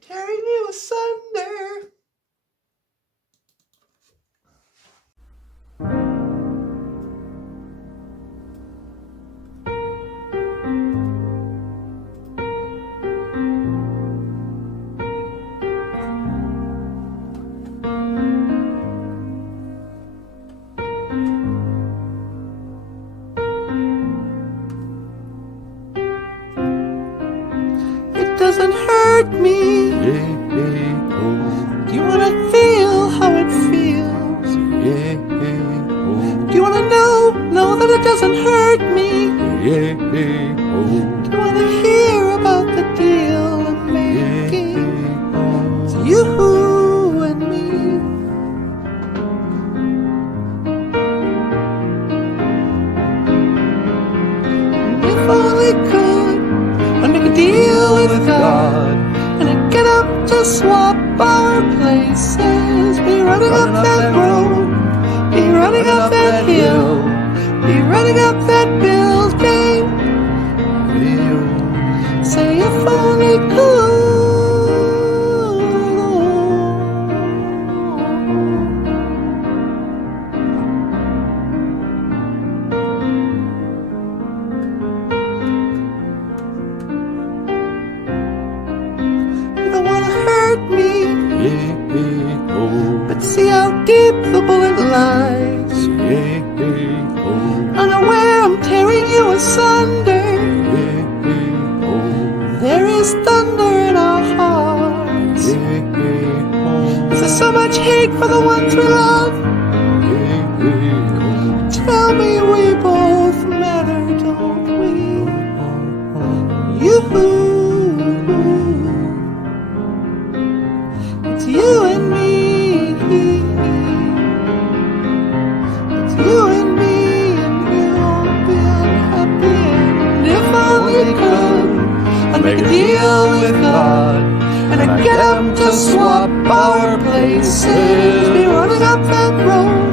tearing you asunder. It doesn't hurt me. Do you wanna feel how it feels? Do you wanna know that it doesn't hurt me? Do you wanna hear about the deal I'm making? It's you and me. And if only could I make a deal with God, and I'd get up to swap our places. Be running up that road, be running up that hill, be running up that building. Say if only could. You don't wanna hurt me, but see how deep the bullet lies. Unaware I'm tearing you asunder. There is thunder in our hearts. Is there so much hate for the ones we love? Tell me we both matter, don't we? You. It's you and me. It's you and me, and we won't be unhappy. And if only could, I'd make a deal with God, and I'd get up to swap our places. Be running up that road,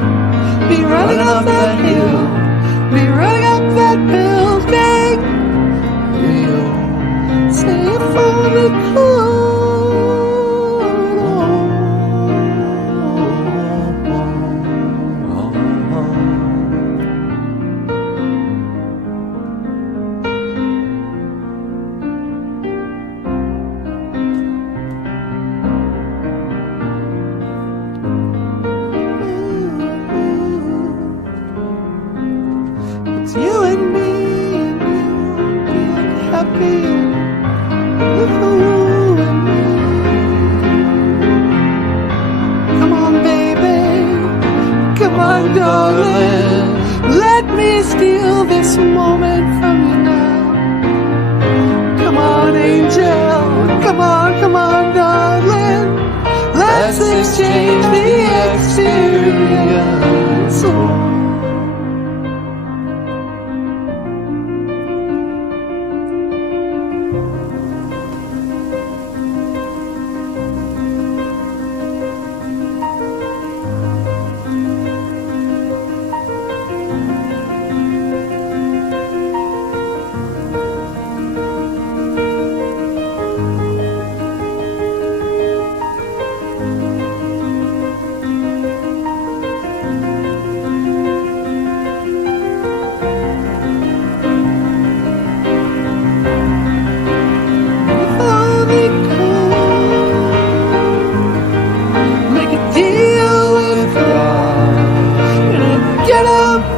be running up that hill, be running up that building. Say if only could. It's you and me, and we won't be unhappy. You and me. Come on, baby. Come on, darling. Let me steal this moment from you now. Come on, angel. Come on, darling. Let's exchange the experience.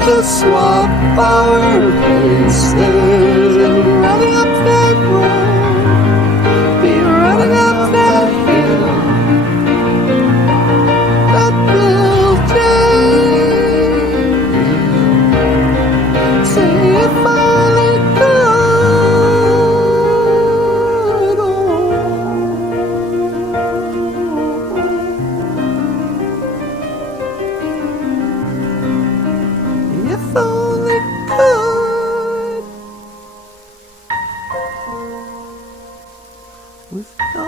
To swap our places and running up that road, be running up that hill, that building. Say if only could. If only could, with no